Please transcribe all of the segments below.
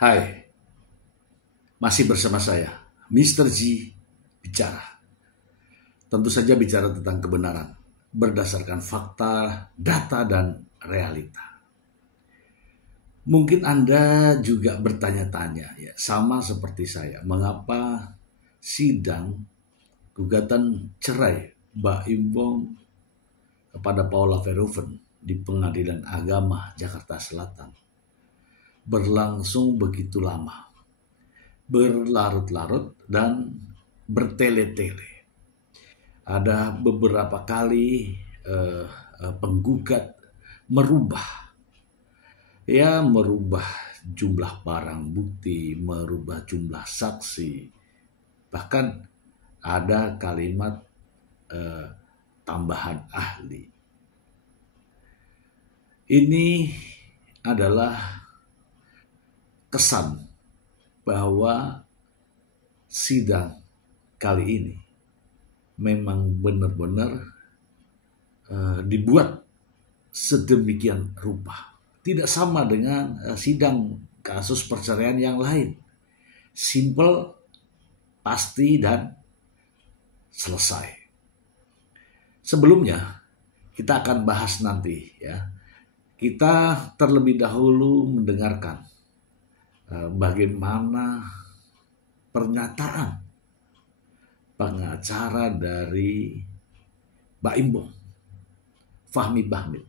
Hai, masih bersama saya, Mr. G bicara. Tentu saja bicara tentang kebenaran, berdasarkan fakta, data, dan realita. Mungkin Anda juga bertanya-tanya, ya, sama seperti saya, mengapa sidang gugatan cerai Mbak Imbong kepada Paula Verhoeven di Pengadilan Agama Jakarta Selatan berlangsung begitu lama, berlarut-larut dan bertele-tele. Ada beberapa kali penggugat merubah jumlah barang bukti, merubah jumlah saksi, bahkan ada kalimat tambahan ahli. Ini adalah kesan bahwa sidang kali ini memang benar-benar dibuat sedemikian rupa. Tidak sama dengan sidang kasus perceraian yang lain. Simple, pasti, dan selesai. Sebelumnya, kita akan bahas nanti, ya. Kita terlebih dahulu mendengarkan bagaimana pernyataan pengacara dari Mbak Imbong, Fahmi Bahmid,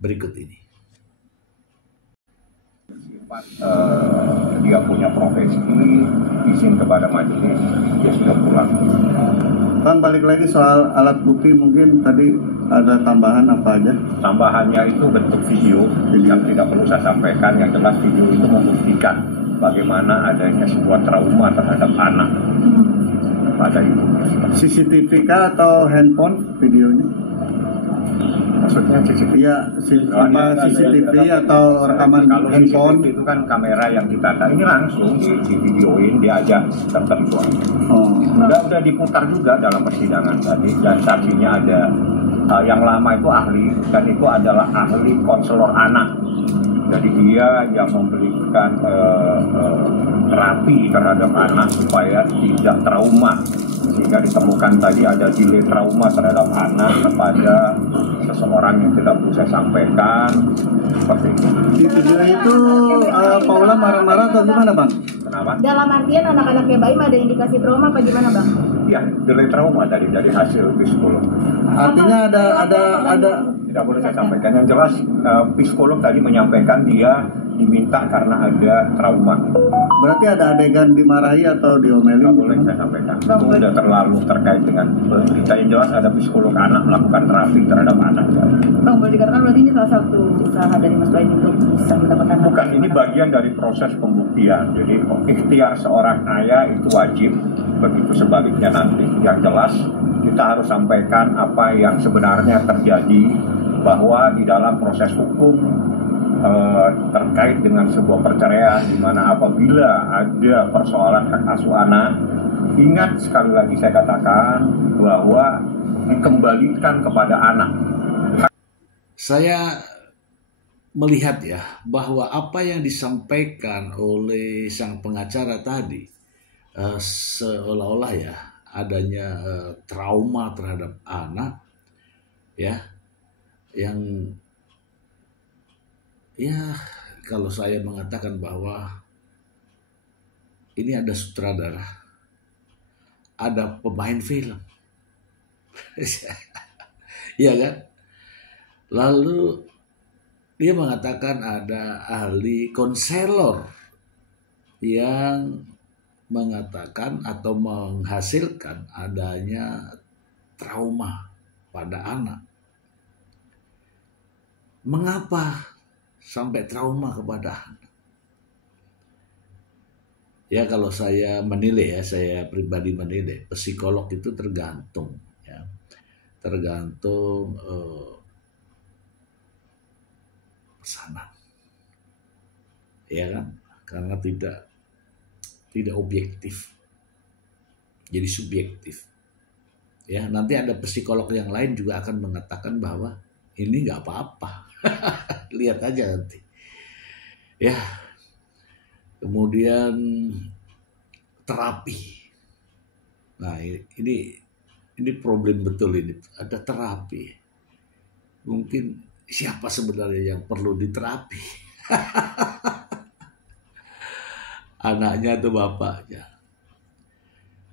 berikut ini. Dia punya profesi, izin kepada majelis, dia sudah pulang. Bang, balik lagi soal alat bukti, mungkin tadi ada tambahan apa aja? Tambahannya itu bentuk video yang tidak perlu saya sampaikan. Yang jelas video itu membuktikan bagaimana adanya sebuah trauma terhadap anak pada ibu. CCTV kah atau handphone videonya? Maksudnya CCTV? Iya, CCTV atau rekaman kalau handphone? CCTV itu kan kamera yang ditata. Ini langsung di videoin, dia aja tertentu. Udah diputar juga dalam persidangan tadi, dan saksinya ada yang lama itu ahli, dan itu adalah ahli konselor anak. Jadi dia yang memberikan terapi terhadap anak supaya tidak trauma, sehingga ditemukan tadi ada delay trauma terhadap anak kepada seseorang yang tidak perlu saya sampaikan, seperti itu. Di video itu Paula marah-marah atau gimana, Bang? Kenapa? Dalam artian anak-anaknya Baim ada indikasi trauma apa gimana, Bang? Ya, delay trauma dari hasil psikolog. Artinya ada Tidak boleh saya sampaikan. Yang jelas psikolog tadi menyampaikan dia diminta karena ada trauma. berarti ada adegan dimarahi atau diomelin? Tidak boleh saya sampaikan. Itu sudah terlalu terkait dengan berita. Yang jelas ada psikolog anak melakukan terapi terhadap anak. Bang, boleh dikatakan berarti ini salah satu usaha dari Mas Baim untuk bisa mendapatkan. Bukan, ini bagian dari proses pembuktian. Jadi ikhtiar seorang ayah itu wajib, begitu sebaliknya nanti. Yang jelas kita harus sampaikan apa yang sebenarnya terjadi, bahwa di dalam proses hukum terkait dengan sebuah perceraian, di mana apabila ada persoalan hak asuh anak, ingat sekali lagi saya katakan bahwa dikembalikan kepada anak. Saya melihat ya bahwa apa yang disampaikan oleh sang pengacara tadi seolah-olah ya adanya trauma terhadap anak, ya, yang ya kalau saya mengatakan bahwa ini ada sutradara, ada pemain film, ya kan? Lalu dia mengatakan ada ahli konselor yang mengatakan atau menghasilkan adanya trauma pada anak. Mengapa sampai trauma kepada anak? Ya kalau saya menilai, ya saya pribadi menilai, psikolog itu tergantung, ya, tergantung pesanan, ya kan? Karena tidak objektif, jadi subjektif. Ya, nanti ada psikolog yang lain juga akan mengatakan bahwa ini nggak apa-apa, lihat aja nanti. Ya, Kemudian terapi. Nah, ini problem betul ini. Ada terapi. Mungkin siapa sebenarnya yang perlu diterapi? Anaknya atau bapaknya.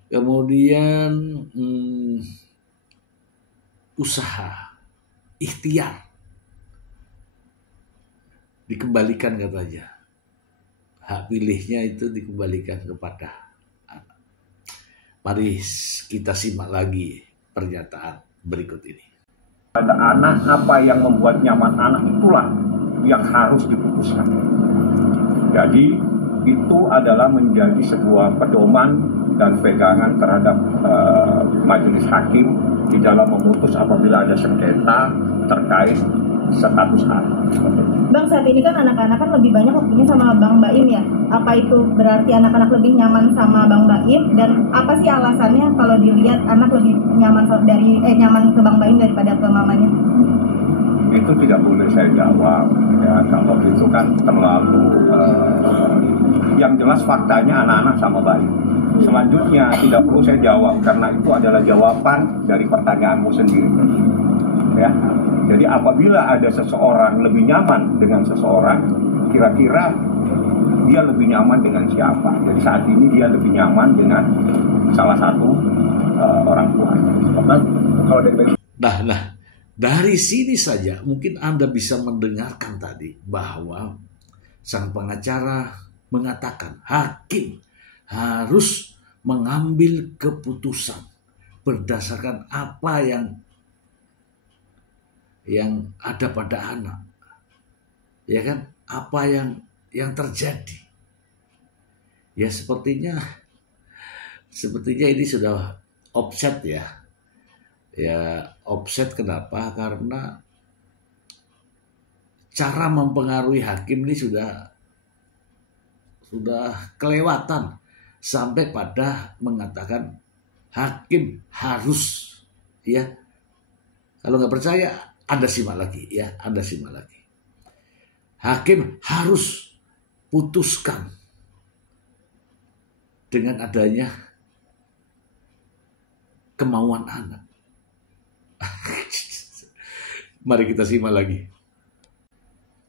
Kemudian usaha, ikhtiar dikembalikan katanya. Hak pilihnya itu dikembalikan kepada anak. Mari kita simak lagi pernyataan berikut ini. Pada anak, apa yang membuat nyaman anak itulah yang harus diputuskan. Jadi itu adalah menjadi sebuah pedoman dan pegangan terhadap majelis hakim di dalam memutus apabila ada sengketa terkait status anak. Bang, saat ini kan anak-anak kan lebih banyak waktunya sama Bang Baim ya. Apa itu berarti anak-anak lebih nyaman sama Bang Baim, dan apa sih alasannya kalau dilihat anak lebih nyaman nyaman ke Bang Baim daripada ke mamanya? Itu tidak boleh saya jawab ya, kalau itu kan terlalu yang jelas faktanya anak-anak sama Baim. Selanjutnya tidak perlu saya jawab karena itu adalah jawaban dari pertanyaanmu sendiri ya. Jadi apabila ada seseorang lebih nyaman dengan seseorang, kira-kira dia lebih nyaman dengan siapa? Jadi saat ini dia lebih nyaman dengan salah satu orang tuanya. Kalau dari sini saja mungkin Anda bisa mendengarkan tadi bahwa sang pengacara mengatakan hakim harus mengambil keputusan berdasarkan apa yang ada pada anak, ya kan? Apa yang terjadi? Ya sepertinya ini sudah offset ya. Ya offset kenapa? Karena cara mempengaruhi hakim ini sudah kelewatan sampai pada mengatakan hakim harus, ya. Kalau nggak percaya, Anda simak lagi ya, Anda simak lagi. Hakim harus putuskan dengan adanya kemauan anak. Mari kita simak lagi.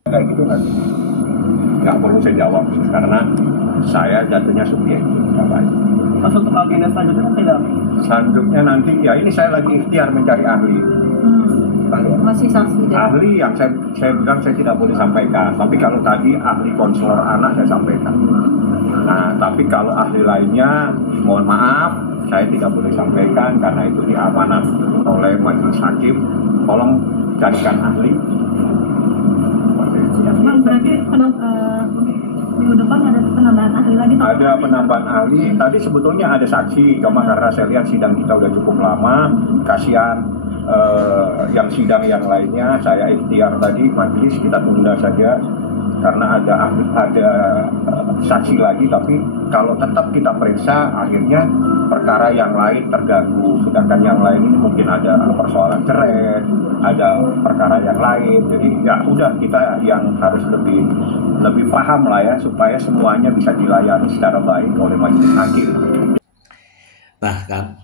Kayak gitu kan, nggak perlu saya jawab karena saya jatuhnya subjektif. Masuk untuk agenda selanjutnya tidak? Selanjutnya nanti ya ini saya lagi ikhtiar mencari ahli. Masih saksi deh. Ahli yang saya bilang saya tidak boleh sampaikan. Tapi kalau tadi ahli konselor anak saya sampaikan. Nah, tapi kalau ahli lainnya, mohon maaf, saya tidak boleh sampaikan karena itu diamanat oleh majelis hakim. Tolong carikan ahli. Bang, berarti minggu depan ada penambahan ahli lagi? Ada penambahan ahli. Tadi sebetulnya ada saksi, cuma karena saya lihat sidang kita udah cukup lama, kasihan. Yang sidang yang lainnya saya ikhtiar tadi majelis kita tunda saja karena ada saksi lagi, tapi kalau tetap kita periksa akhirnya perkara yang lain terganggu, sedangkan yang lain ini mungkin ada persoalan cerai, ada perkara yang lain, jadi ya udah kita yang harus lebih paham lah ya supaya semuanya bisa dilayani secara baik oleh majelis hakim. Nah kan,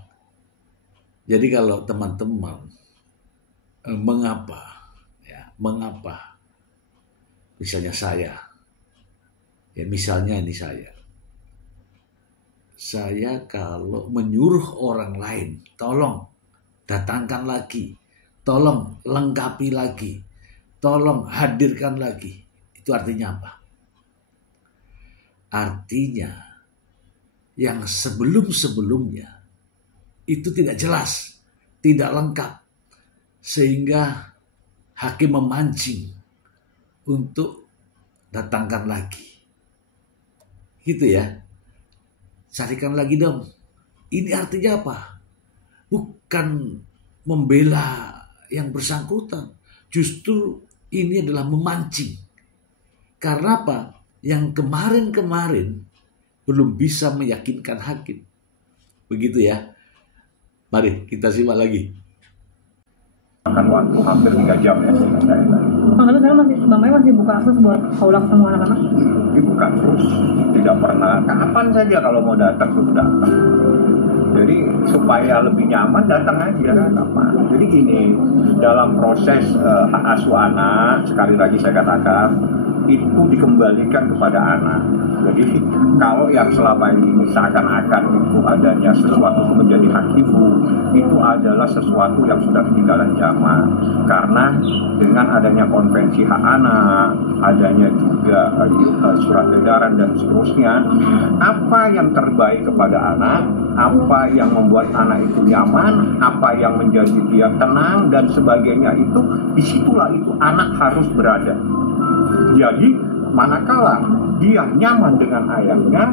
jadi kalau teman-teman mengapa misalnya saya kalau menyuruh orang lain tolong datangkan lagi, tolong lengkapi lagi, tolong hadirkan lagi, itu artinya apa? Artinya yang sebelum-sebelumnya itu tidak jelas, tidak lengkap, sehingga hakim memancing untuk datangkan lagi. Gitu ya. Carikan lagi dong. Ini artinya apa? Bukan membela yang bersangkutan. Justru ini adalah memancing. Karena apa? Yang kemarin-kemarin belum bisa meyakinkan hakim. Begitu ya. Mari kita simak lagi. Akan waktu hampir 3 jam ya. Bang, tapi saya Bang Baim masih buka akses buat kaulah semua anak-anak? Dibuka terus. tidak pernah, kapan saja kalau mau datang sudah datang. Jadi supaya lebih nyaman datang aja apa. Jadi gini, dalam proses hak asuh anak, sekali lagi saya katakan, itu dikembalikan kepada anak. Jadi kalau yang selama ini seakan-akan itu adanya sesuatu menjadi hak ibu, itu adalah sesuatu yang sudah ketinggalan zaman. Karena dengan adanya konvensi hak anak, adanya juga surat edaran dan seterusnya, apa yang terbaik kepada anak, apa yang membuat anak itu nyaman, apa yang menjadi dia tenang dan sebagainya, itu disitulah itu anak harus berada. Jadi manakala dia nyaman dengan ayahnya,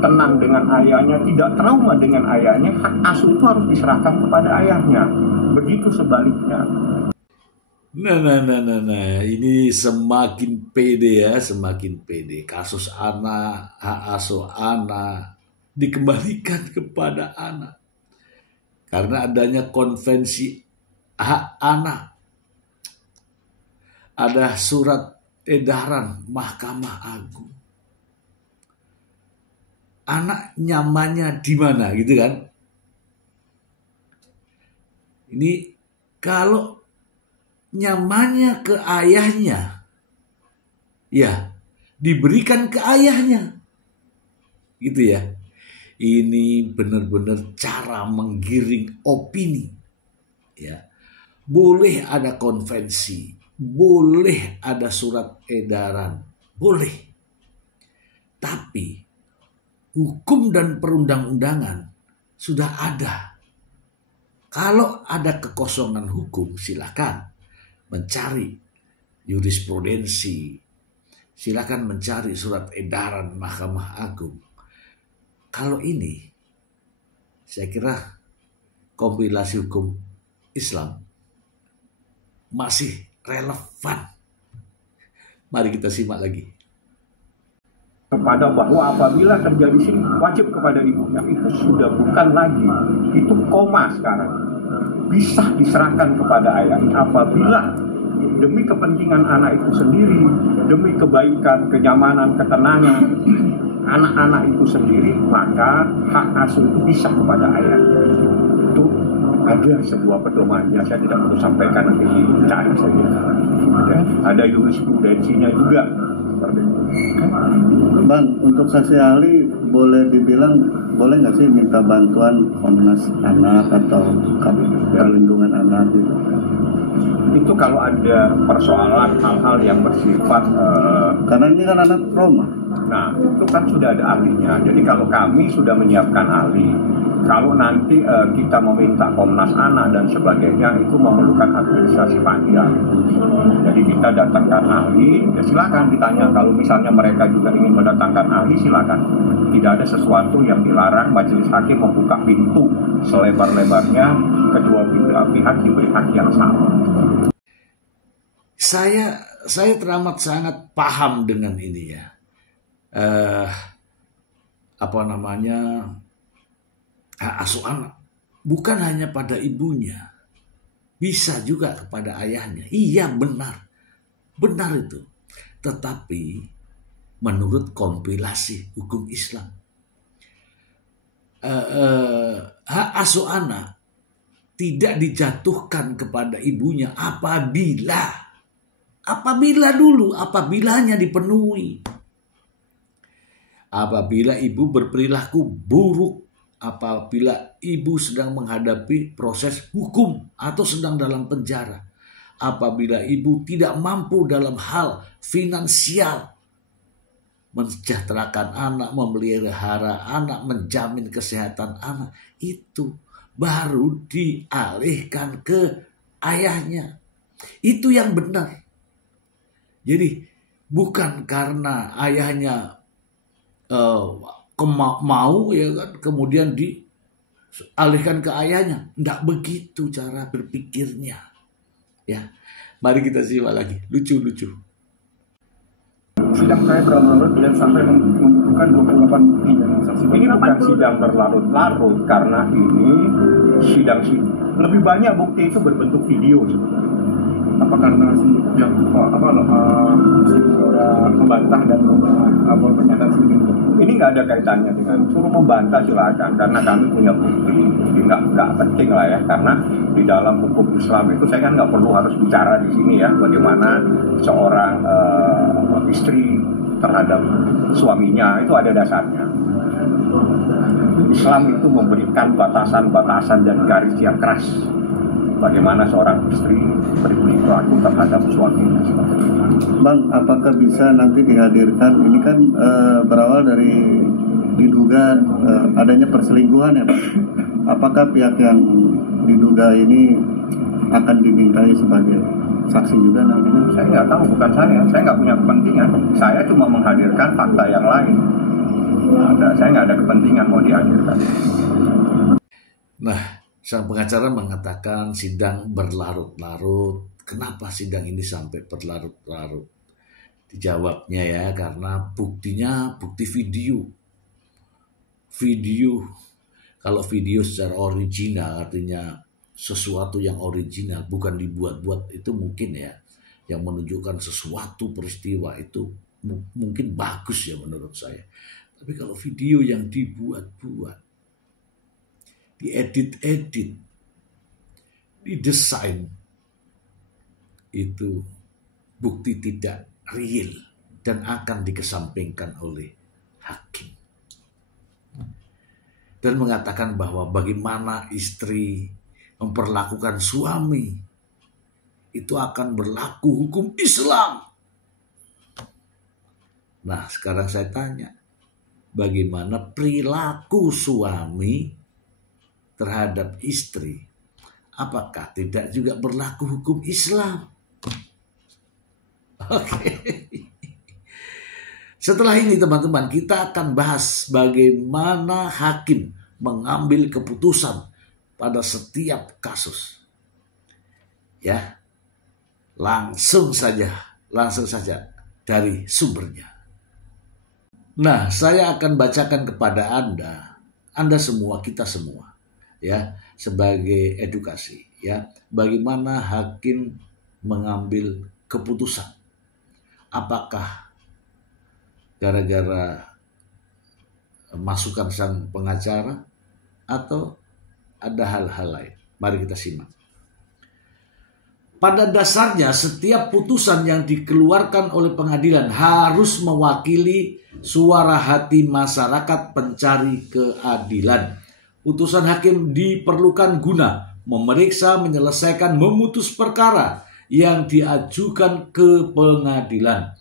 tenang dengan ayahnya, tidak trauma dengan ayahnya, hak asuh itu harus diserahkan kepada ayahnya. Begitu sebaliknya. Nah, ini semakin pede ya, semakin pede. Kasus anak, hak asuh anak dikembalikan kepada anak. Karena adanya konvensi hak anak. Ada surat edaran Mahkamah Agung. Anak nyamannya di mana gitu kan? Ini kalau nyamannya ke ayahnya, ya diberikan ke ayahnya, gitu ya. Ini benar-benar cara menggiring opini, ya. Boleh ada konvensi, boleh ada surat edaran, boleh. Tapi hukum dan perundang-undangan sudah ada. Kalau ada kekosongan hukum, silakan mencari jurisprudensi, silakan mencari surat edaran Mahkamah Agung. Kalau ini, saya kira kompilasi hukum Islam masih relevan. Mari kita simak lagi. Kepada bahwa apabila terjadi syirik wajib kepada ibunya, itu sudah bukan lagi, itu koma sekarang, bisa diserahkan kepada ayah. Apabila demi kepentingan anak itu sendiri, demi kebaikan, kenyamanan, ketenangan anak-anak itu sendiri, maka hak asuh itu bisa kepada ayah. Itu ada sebuah pedomannya, saya tidak perlu sampaikan, nanti dicari saja. Ada jurisprudensinya juga. Bang, untuk saksi ahli boleh dibilang, boleh nggak sih minta bantuan Komnas Anak atau Perlindungan Anak gitu? Itu kalau ada persoalan hal-hal yang bersifat karena ini kan anak trauma. Nah, itu kan sudah ada ahlinya. Jadi kalau kami sudah menyiapkan ahli, kalau nanti kita meminta Komnas Anak dan sebagainya, itu memerlukan administrasi panjang. Jadi kita datangkan ahli, ya silakan ditanya. Kalau misalnya mereka juga ingin mendatangkan ahli, silakan. Tidak ada sesuatu yang dilarang. Majelis hakim membuka pintu selebar-lebarnya, kedua pihak diberi hak yang sama. Saya teramat sangat paham dengan ini ya. Hak asuh anak bukan hanya pada ibunya, bisa juga kepada ayahnya. Iya, benar itu. Tetapi menurut kompilasi hukum Islam, hak asuh anak tidak dijatuhkan kepada ibunya apabila dipenuhi. Apabila ibu berperilaku buruk, apabila ibu sedang menghadapi proses hukum atau sedang dalam penjara, apabila ibu tidak mampu dalam hal finansial mensejahterakan anak, memelihara anak, menjamin kesehatan anak, itu baru dialihkan ke ayahnya. Itu yang benar. Jadi bukan karena ayahnya mau ya kan, kemudian dialihkan ke ayahnya. Tidak begitu cara berpikirnya. Ya, mari kita simak lagi. Lucu. Sidang saya berlarut dan sampai membutuhkan 28 bukti dan saksi. Ini bukan sidang berlarut-larut, karena ini sidang lebih banyak bukti itu berbentuk video. Apa karena yang membantah dan pernyataan sendiri? Ini nggak ada kaitannya dengan suruh membantah silakan, karena kami punya bukti. Jadi nggak penting lah ya, karena di dalam hukum Islam itu saya kan nggak perlu harus bicara di sini ya bagaimana seorang istri terhadap suaminya itu ada dasarnya. Islam itu memberikan batasan-batasan dan garis yang keras bagaimana seorang istri berperilaku terhadap suaminya. Bang, apakah bisa nanti dihadirkan, ini kan berawal dari diduga adanya perselingkuhan ya Pak. Apakah pihak yang diduga ini akan dimintai sebagai saksi juga nantinya? Saya nggak tahu, bukan saya nggak punya kepentingan. Saya cuma menghadirkan fakta yang lain. Saya nggak ada kepentingan mau dihadirkan. Nah, sang pengacara mengatakan sidang berlarut-larut. Kenapa sidang ini sampai berlarut-larut? Dijawabnya ya, karena buktinya bukti video. Kalau video secara original artinya sesuatu yang original, bukan dibuat-buat, itu mungkin ya, yang menunjukkan sesuatu peristiwa itu mungkin bagus ya menurut saya. Tapi kalau video yang dibuat-buat, diedit-edit, didesain, itu bukti tidak real dan akan dikesampingkan oleh hakim. Dan mengatakan bahwa bagaimana istri memperlakukan suami itu akan berlaku hukum Islam. Nah, sekarang saya tanya, bagaimana perilaku suami terhadap istri? Apakah tidak juga berlaku hukum Islam? Oke. Setelah ini teman-teman, kita akan bahas bagaimana hakim mengambil keputusan pada setiap kasus. Ya. Langsung saja dari sumbernya. Nah, saya akan bacakan kepada Anda semua, kita semua, ya, sebagai edukasi, ya, bagaimana hakim mengambil keputusan. Apakah gara-gara masukan sang pengacara atau ada hal-hal lain? Mari kita simak. Pada dasarnya setiap putusan yang dikeluarkan oleh pengadilan harus mewakili suara hati masyarakat pencari keadilan. Putusan hakim diperlukan guna memeriksa, menyelesaikan, memutus perkara yang diajukan ke pengadilan.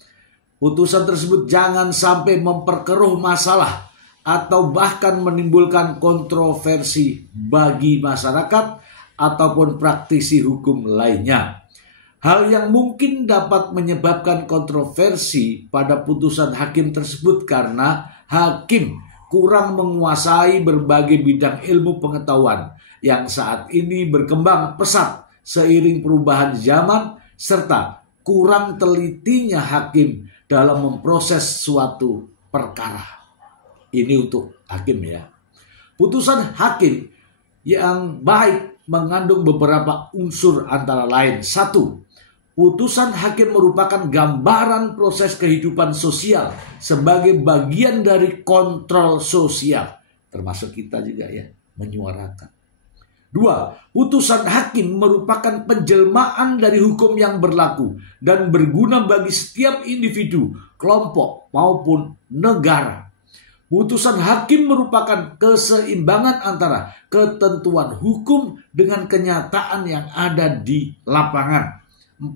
Putusan tersebut jangan sampai memperkeruh masalah atau bahkan menimbulkan kontroversi bagi masyarakat ataupun praktisi hukum lainnya. Hal yang mungkin dapat menyebabkan kontroversi pada putusan hakim tersebut karena hakim kurang menguasai berbagai bidang ilmu pengetahuan yang saat ini berkembang pesat seiring perubahan zaman, serta kurang telitinya hakim dalam memproses suatu perkara. Ini untuk hakim ya. Putusan hakim yang baik mengandung beberapa unsur antara lain. 1. Putusan hakim merupakan gambaran proses kehidupan sosial sebagai bagian dari kontrol sosial. Termasuk kita juga ya, menyuarakan. 2. Putusan hakim merupakan penjelmaan dari hukum yang berlaku dan berguna bagi setiap individu, kelompok maupun negara. Putusan hakim merupakan keseimbangan antara ketentuan hukum dengan kenyataan yang ada di lapangan. 4.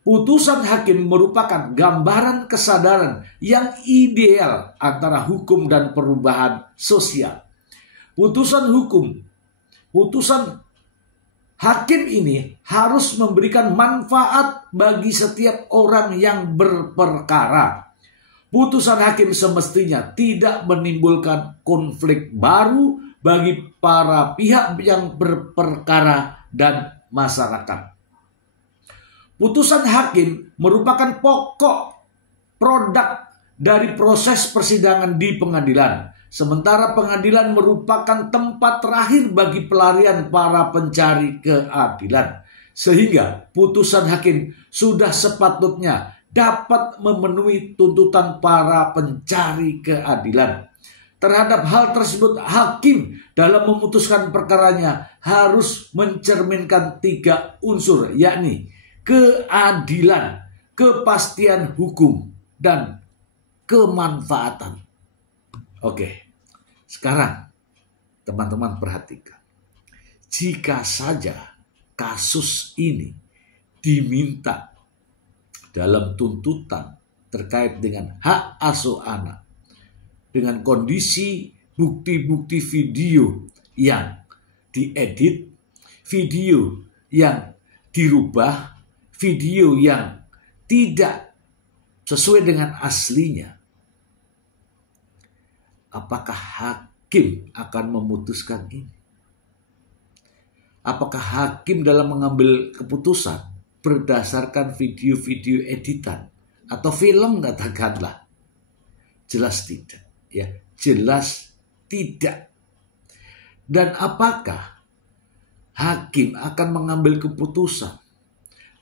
Putusan hakim merupakan gambaran kesadaran yang ideal antara hukum dan perubahan sosial. Putusan hakim ini harus memberikan manfaat bagi setiap orang yang berperkara. Putusan hakim semestinya tidak menimbulkan konflik baru bagi para pihak yang berperkara dan masyarakat. Putusan hakim merupakan pokok produk dari proses persidangan di pengadilan. Sementara pengadilan merupakan tempat terakhir bagi pelarian para pencari keadilan. Sehingga putusan hakim sudah sepatutnya dapat memenuhi tuntutan para pencari keadilan. Terhadap hal tersebut, hakim dalam memutuskan perkaranya harus mencerminkan 3 unsur, yakni keadilan, kepastian hukum, dan kemanfaatan. Oke, sekarang teman-teman perhatikan. Jika saja kasus ini diminta dalam tuntutan terkait dengan hak asuh anak, dengan kondisi bukti-bukti video yang diedit, video yang dirubah, video yang tidak sesuai dengan aslinya, apakah hakim akan memutuskan ini? Apakah hakim dalam mengambil keputusan berdasarkan video-video editan atau film, katakanlah? Jelas tidak, ya, jelas tidak. Dan apakah hakim akan mengambil keputusan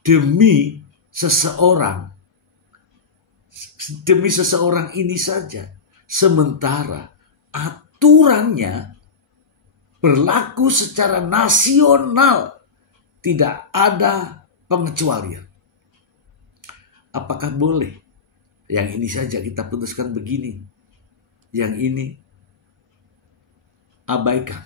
demi seseorang ini saja, sementara aturannya berlaku secara nasional, tidak ada pengecualian? Apakah boleh yang ini saja kita putuskan begini, yang ini abaikan?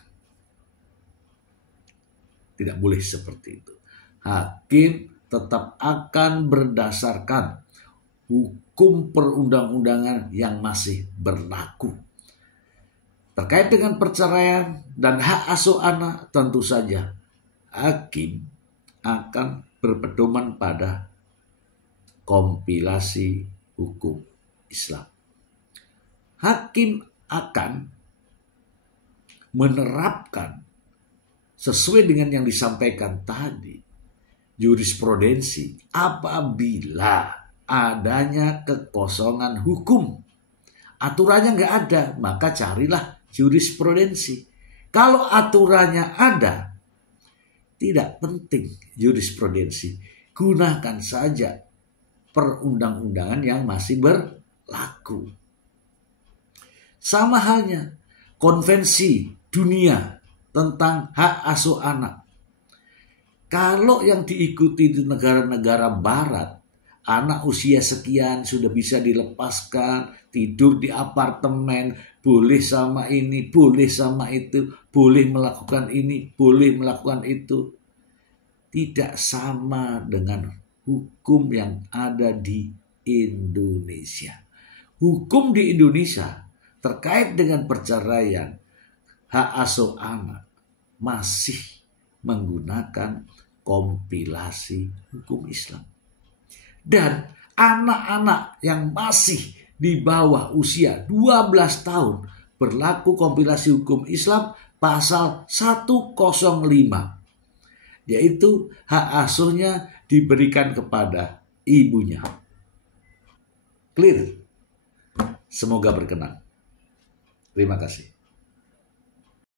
Tidak boleh seperti itu. Hakim tetap akan berdasarkan hukum perundang-undangan yang masih berlaku. Terkait dengan perceraian dan hak asuh anak, tentu saja hakim akan berpedoman pada kompilasi hukum Islam. Hakim akan menerapkan sesuai dengan yang disampaikan tadi, jurisprudensi apabila adanya kekosongan hukum. Aturannya nggak ada, maka carilah jurisprudensi. Kalau aturannya ada, tidak penting jurisprudensi. Gunakan saja perundang-undangan yang masih berlaku. Sama halnya konvensi dunia tentang hak asuh anak. Kalau yang diikuti di negara-negara barat, anak usia sekian sudah bisa dilepaskan, tidur di apartemen, boleh sama ini, boleh sama itu, boleh melakukan ini, boleh melakukan itu. Tidak sama dengan hukum yang ada di Indonesia. Hukum di Indonesia terkait dengan perceraian, hak asuh anak masih menggunakan kompilasi hukum Islam. Dan anak-anak yang masih di bawah usia 12 tahun berlaku kompilasi hukum Islam pasal 105, yaitu hak asuhnya diberikan kepada ibunya. Clear? Semoga berkenan. Terima kasih.